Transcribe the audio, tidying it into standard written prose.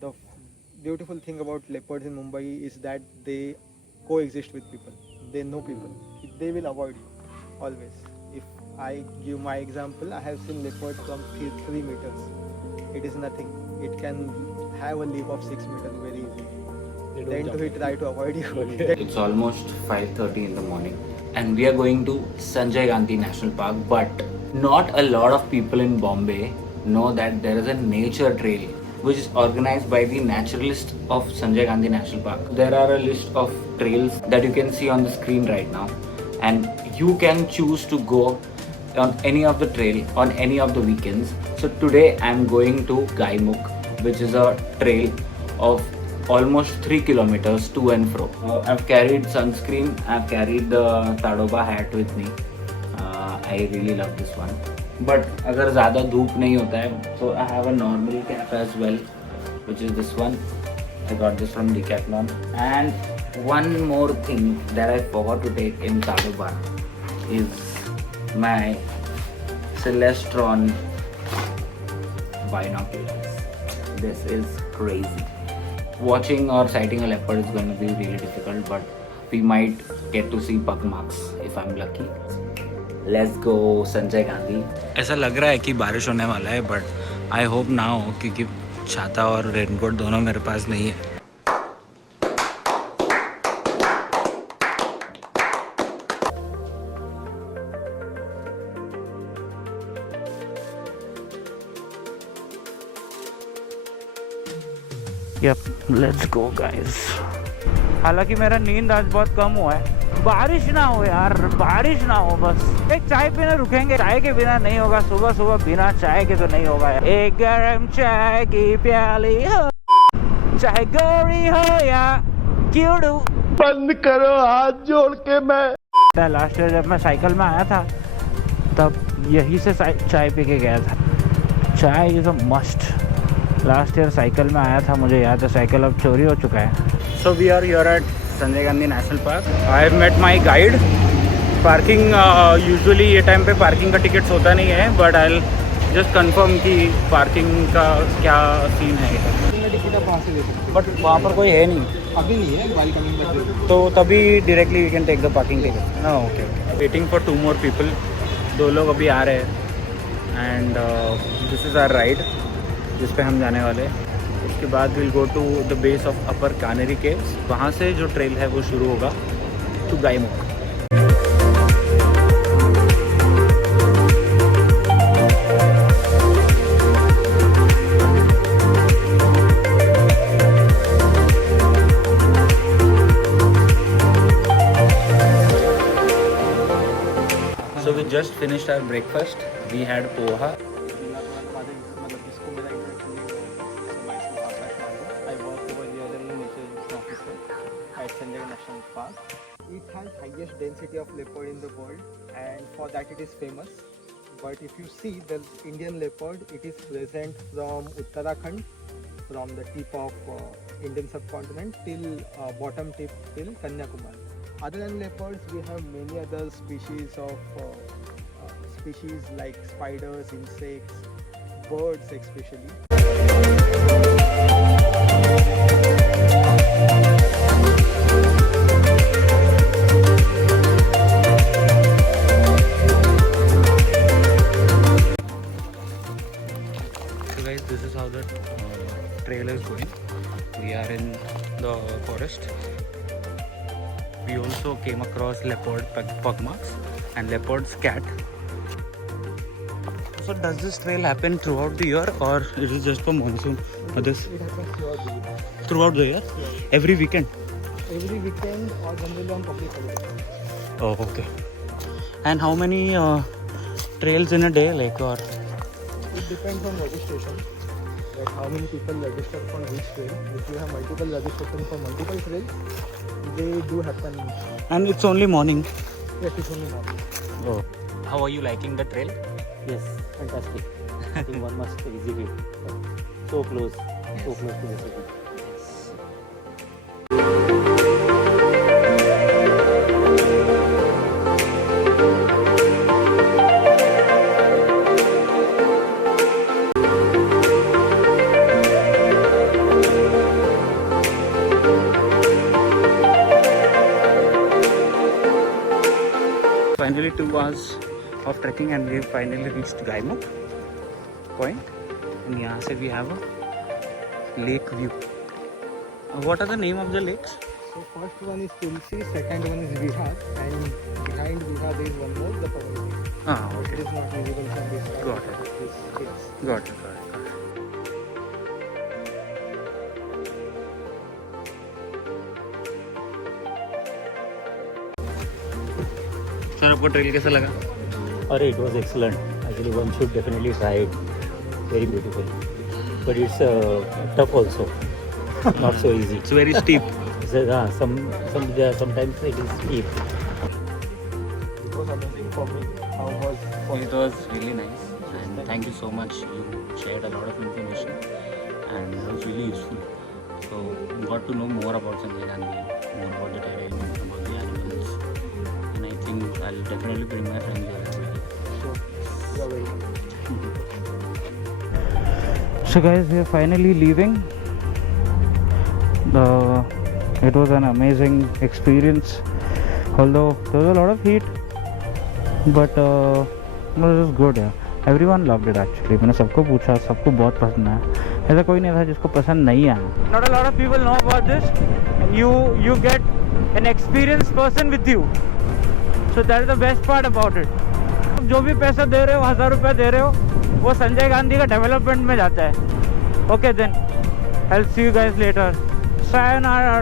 the beautiful thing about leopards in Mumbai is that they coexist with people. They know people. They will avoid you always. If I give my example, I have seen leopards from 3 meters. It is nothing. It can have a leap of 6 meters very easily. Then to try to avoid you. It's almost 5:30 in the morning and we are going to Sanjay Gandhi National Park, but not a lot of people in Bombay know that there is a nature trail which is organized by the naturalist of Sanjay Gandhi National Park. There are a list of trails that you can see on the screen right now, and you can choose to go on any of the trail on any of the weekends. So today I'm going to Gaimukh, which is a trail of almost 3 kilometers to and fro. I've carried sunscreen, I've carried the Tadoba hat with me. I really love this one. But अगर ज़्यादा धूप नहीं होता है so I have a normal cap as well, which is this one. I got this from Decathlon. And one more thing that I forgot to take in Tadoba is my Celestron binoculars. This is crazy. Watching or sighting a leopard is going to be really difficult, but we might get to see pug marks if I'm lucky. Let's go Sanjay Gandhi. ऐसा लग रहा है कि बारिश होने वाला है, but I hope ना हो, क्योंकि छाता और रेनकोट दोनों मेरे पास नहीं है. Yep, let's go guys. हालांकि मेरा नींद आज बहुत कम हुआ है. बारिश ना हो यार, बारिश ना हो, बस एक चाय पीने रुकेंगे. चाय के बिना नहीं होगा, सुबह सुबह बिना चाय के तो नहीं होगा यार. एक गरम चाय की प्याली हो, चाहे गोरी हो या क्यूडू. बंद करो हाथ जोड़ के. मैं लास्ट ईयर जब मैं साइकिल में आया था तब यही से चाय पी के गया था. चाय is a must. Last year cycle में आया था, मुझे याद है. साइकिल अब चोरी हो चुका है. So we are here at Sanjay Gandhi National Park. I have met my guide. Parking usually ये टाइम पे पार्किंग का टिकट्स होता नहीं है, but I will just confirm कि पार्किंग का क्या सीन है. टिकट आप वहाँ से दे सकते बट वहाँ पर कोई है नहीं हो. अभी नहीं है, वाइल कमिंग बैक. तो तभी directly we can take the parking ticket. Okay okay. Waiting for 2 more people. 2 लोग अभी आ रहे हैं and this is our ride जिस पे हम जाने वाले हैं. उसके बाद will go to the base of upper Kanheri caves. वहाँ से जो ट्रेल है वो शुरू होगा to Gaimukh. So we just finished our breakfast. We had poha. It has highest density of leopard in the world, and for that it is famous. But if you see the Indian leopard, it is present from Uttarakhand, from the tip of Indian subcontinent till bottom tip till Kanyakumari. Other than leopards, we have many other species of species like spiders, insects, birds especially. This is how the trail is going. We are in the forest. We also came across leopard pug marks and leopard's cat. So does this trail happen throughout the year or it is just for monsoon? Or this? It happens throughout the year. Throughout the year? Yes. Every weekend? Every weekend or generally on public holidays. Oh, okay. And how many trails in a day, like, or? It depends on registration, that how many people register for which trail. If you have multiple registration for multiple trails, they do happen. And it's only morning? Yes, it's only morning. Oh. How are you liking the trail? Yes, fantastic. I think one must visit it. So close to the city. 2 hours of trekking and we finally reached Gaimuk point. And यहाँ से we have a lake view. What are the name of the lakes? So first one is Tulsi, second one is Vihar, and behind Vihar there is one more, the Pawan Lake. Ah, It okay. is not visible from this side. Got it. Yes. Got it. Sir आपको trail कैसा लगा? Or it was excellent. Actually, one should definitely try it. Very beautiful. But it's tough also. Not so easy. It's very steep. So, sometimes it is steep. It was amazing for me. How was for It was really nice and thank you so much. You shared a lot of information and it was really useful. So got to know more about Sanjay Gandhi, more about the terrain, about the animals, and I think I'll definitely bring my friends here as well. sure. You are very So guys, we are finally leaving. It was an amazing experience, although there was a lot of heat, but it was good. Yeah, everyone loved it actually. मैंने सबको पूछा, सबको बहुत पसंद आया. ऐसा कोई नहीं था जिसको पसंद नहीं आया. Not a lot of people know about this. You get an experienced person with you. So that is the best part about it. जो भी पैसा दे रहे हो, 1000 रुपये दे रहे हो, वो संजय गांधी का डेवलपमेंट में जाता है. Okay then, I'll see you guys later. Sayonara.